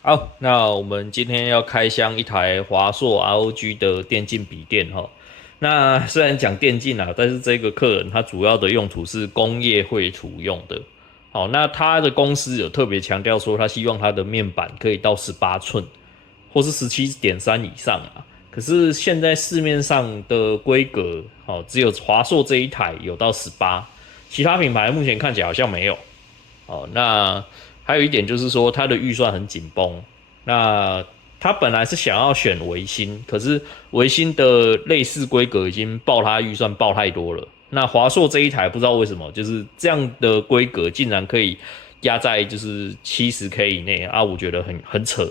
好，那我们今天要开箱一台华硕 ROG 的电竞笔电哈。那虽然讲电竞啊，但是这个客人他主要的用途是工业绘图用的。好，那他的公司有特别强调说，他希望他的面板可以到18寸，或是17.3以上啊。可是现在市面上的规格，哦，只有华硕这一台有到18，其他品牌目前看起来好像没有。哦，那还有一点就是说，他的预算很紧绷。那他本来是想要选维新，可是维新的类似规格已经爆他预算爆太多了。那华硕这一台不知道为什么，就是这样的规格竟然可以压在就是70K 以内啊，我觉得很扯。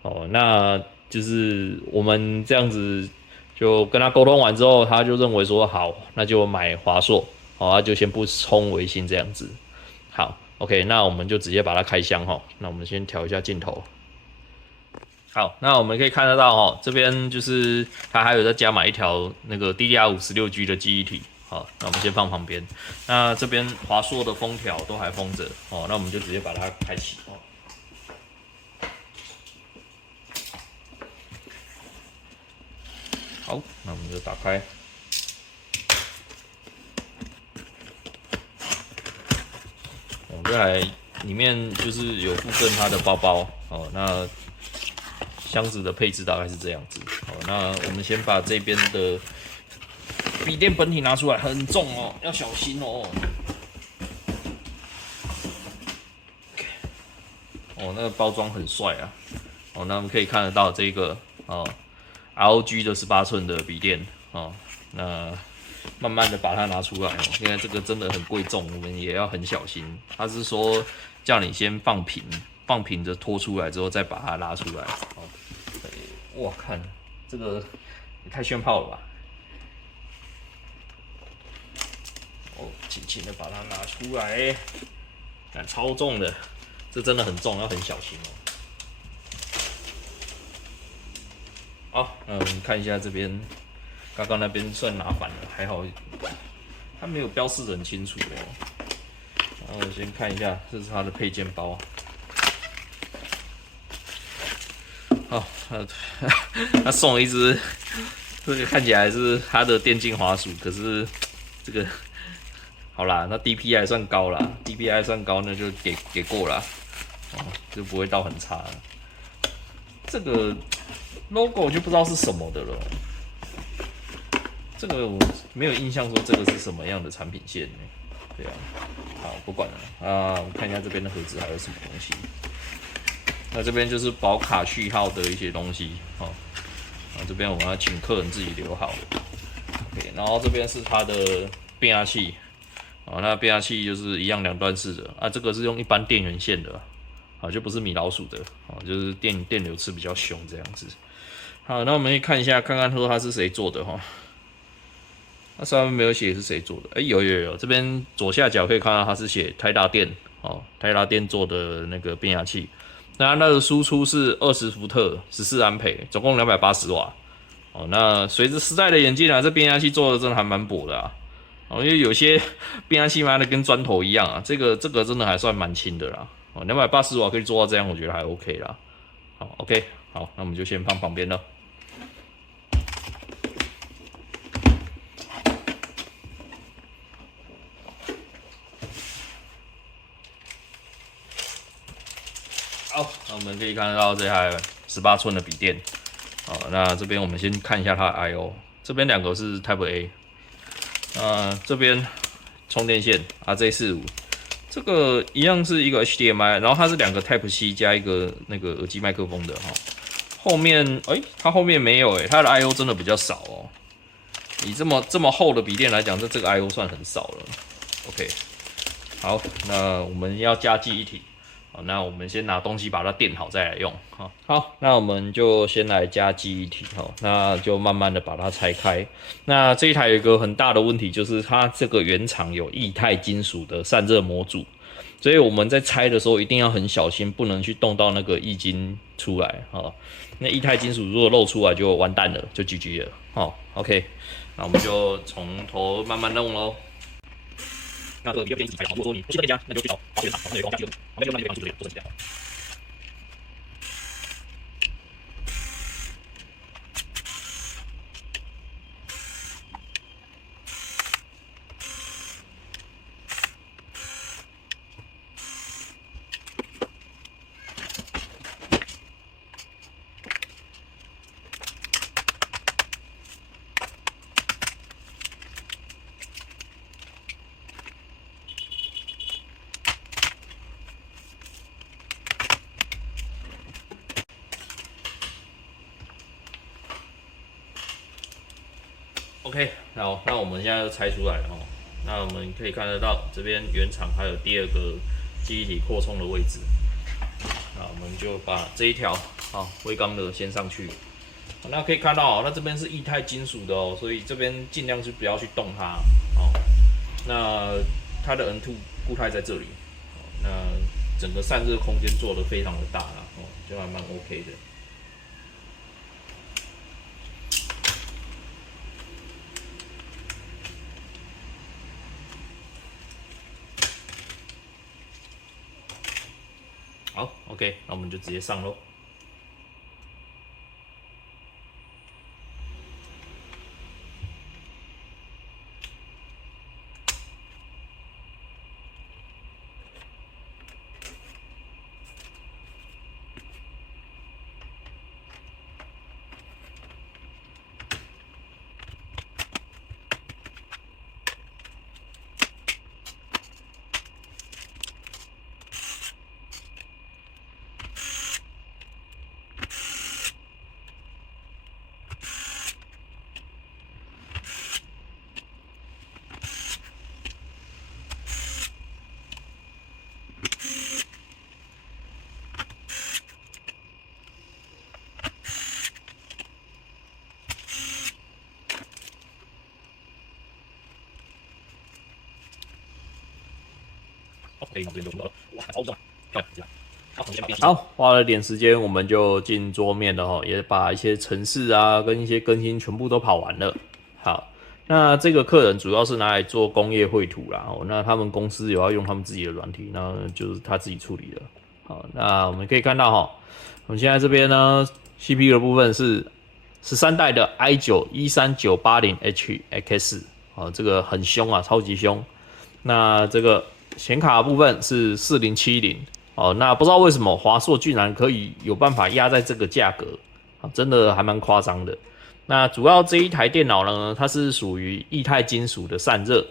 哦，那就是我们这样子就跟他沟通完之后，他就认为说好，那就买华硕，好，他就先不冲维新这样子。好，OK，那我们就直接把它开箱哈。那我们先调一下镜头。好，那我们可以看得到哦，这边就是它还有再加买一条那个 DDR56G 的记忆体。好，那我们先放旁边。那这边华硕的封条都还封着哦，那我们就直接把它开启哦。好，那我们就打开。这台里面就是有附赠它的包包哦，那箱子的配置大概是这样子。好，那我们先把这边的笔电本体拿出来，很重哦，要小心哦。哦，那个包装很帅啊。哦，那我们可以看得到这个哦，ROG 的18寸的笔电哦，那慢慢的把它拿出来哦，因为这个真的很贵重，我们也要很小心。他是说叫你先放平，放平着拖出来之后再把它拉出来。哦，哇，看这个也太炫炮了吧！哦，轻轻的把它拿出来，看超重的，这真的很重，要很小心哦。好，那我们看一下这边，刚刚那边算拿反了，还好它没有标示得很清楚哦。然后我先看一下，这是它的配件包。哦，他送了一只，这个看起来是他的电竞滑鼠，可是这个好啦，那 DPI 还算高啦，DPI 还算高，那就给过啦，哦，就不会到很差了。这个 logo 就不知道是什么的了，这个我没有印象说这个是什么样的产品线呢？对啊，好，不管了啊，我看一下这边的盒子还有什么东西。那这边就是保卡序号的一些东西，哦，那这边我们要请客人自己留好。OK，然后这边是它的变压器，啊，那变压器就是一样两段式的啊，这个是用一般电源线的，啊，就不是米老鼠的，啊，就是电流吃比较凶这样子。好，那我们可以看一下，看看说它是谁做的哈。它上面没有写是谁做的，哎，有，这边左下角可以看到它是写台达电，哦，台达电做的那个变压器。那它的输出是20伏特14安培，总共280瓦。哦，那随着时代的演进啊，这变压器做的真的还蛮薄的啊。哦，因为有些变压器妈的跟砖头一样啊，这个真的还算蛮轻的啦。哦，280瓦可以做到这样，我觉得还 OK 啦。好，OK，好，那我们就先放旁边了。好，那我们可以看到这台18寸的笔电。好，那这边我们先看一下它的 I/O， 这边两个是 Type A， 这边充电线 RJ45，这个一样是一个 HDMI， 然后它是两个 Type C 加一个那个耳机麦克风的哈。后面它后面没有它的 I/O 真的比较少哦。以这么厚的笔电来讲，这个 I/O 算很少了。OK， 好，那我们要加记忆体。好，那我们先拿东西把它垫好再来用。好，那我们就先来加记忆体。好，那就慢慢的把它拆开。那这一台有一个很大的问题，就是它这个原厂有液态金属的散热模组，所以我们在拆的时候一定要很小心，不能去动到那个液晶出来。好，那液态金属如果露出来就完蛋了，就 GG 了。好，OK， 那我们就从头慢慢弄咯。那这个比较便宜，如果说你不是在家，那就去找保险厂，那有一个加机油，旁边就慢慢就把它做成这样。OK，好，那我们现在就拆出来了哦。那我们可以看得到这边原厂还有第二个记忆体扩充的位置。那我们就把这一条微钢的先上去。那可以看到那这边是液态金属的哦，所以这边尽量是不要去动它哦。那它的 N2 固态在这里，那整个散热空间做得非常的大啦，哦，就还蛮 OK 的。好 ，OK， 那我们就直接上喽。好，花了点时间，我们就进桌面了哈，也把一些程式啊跟一些更新全部都跑完了。好，那这个客人主要是拿来做工业绘图啦，那他们公司有要用他们自己的软体，那就是他自己处理的。好，那我们可以看到哈，我们现在这边呢 ，CPU 的部分是13代的 i9 13980HX， 这个很凶啊，超级凶。那这个显卡的部分是4070哦，那不知道为什么华硕居然可以有办法压在这个价格啊，真的还蛮夸张的。那主要这一台电脑呢，它是属于液态金属的散热，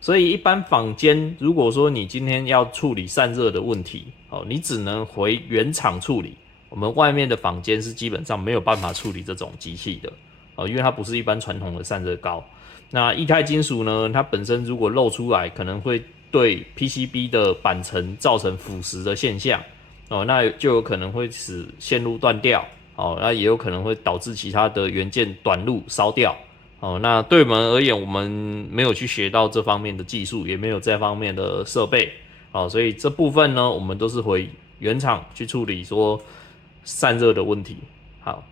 所以一般坊间如果说你今天要处理散热的问题，哦，你只能回原厂处理。我们外面的坊间是基本上没有办法处理这种机器的哦，因为它不是一般传统的散热膏。那液态金属呢，它本身如果漏出来，可能会对 PCB 的板层造成腐蚀的现象哦，那就有可能会使线路断掉哦，那也有可能会导致其他的元件短路烧掉哦。那对我们而言，我们没有去学到这方面的技术，也没有这方面的设备哦，所以这部分呢，我们都是回原厂去处理说散热的问题。好。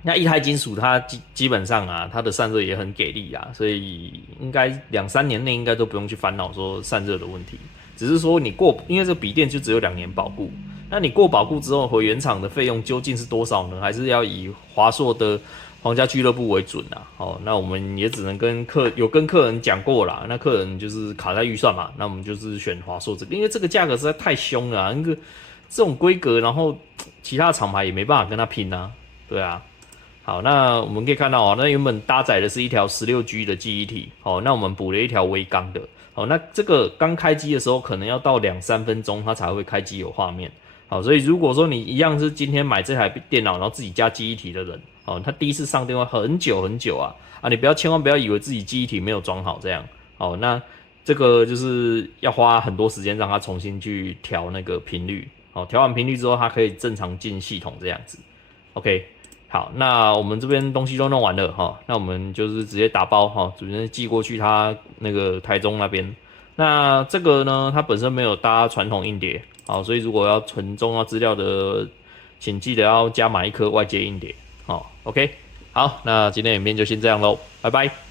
那液态金属它基本上啊，它的散热也很给力啊，所以应该2-3年内应该都不用去烦恼说散热的问题，只是说你因为这笔电就只有2年保固，那你过保固之后回原厂的费用究竟是多少呢？还是要以华硕的皇家俱乐部为准啊？哦，那我们也只能跟客人讲过啦，那客人就是卡在预算嘛，那我们就是选华硕这个，因为这个价格实在太凶了啊，那个这种规格，然后其他厂牌也没办法跟他拼啊，对啊。好，那我们可以看到哦，那原本搭载的是一条16G 的记忆体，好，那我们补了一条微钢的，好，那这个刚开机的时候可能要到2-3分钟它才会开机有画面，好，所以如果说你一样是今天买这台电脑然后自己加记忆体的人，哦，他第一次上电话很久很久啊，你千万不要以为自己记忆体没有装好这样，好，那这个就是要花很多时间让它重新去调那个频率，好，调完频率之后它可以正常进系统这样子 ，OK。好，那我们这边东西都弄完了哈，那我们就是直接打包哈，直接寄过去他那个台中那边。那这个呢，它本身没有搭传统硬碟，好，所以如果要存重要资料的，请记得要加买一颗外接硬碟。好 ，OK， 好，那今天影片就先这样喽，拜拜。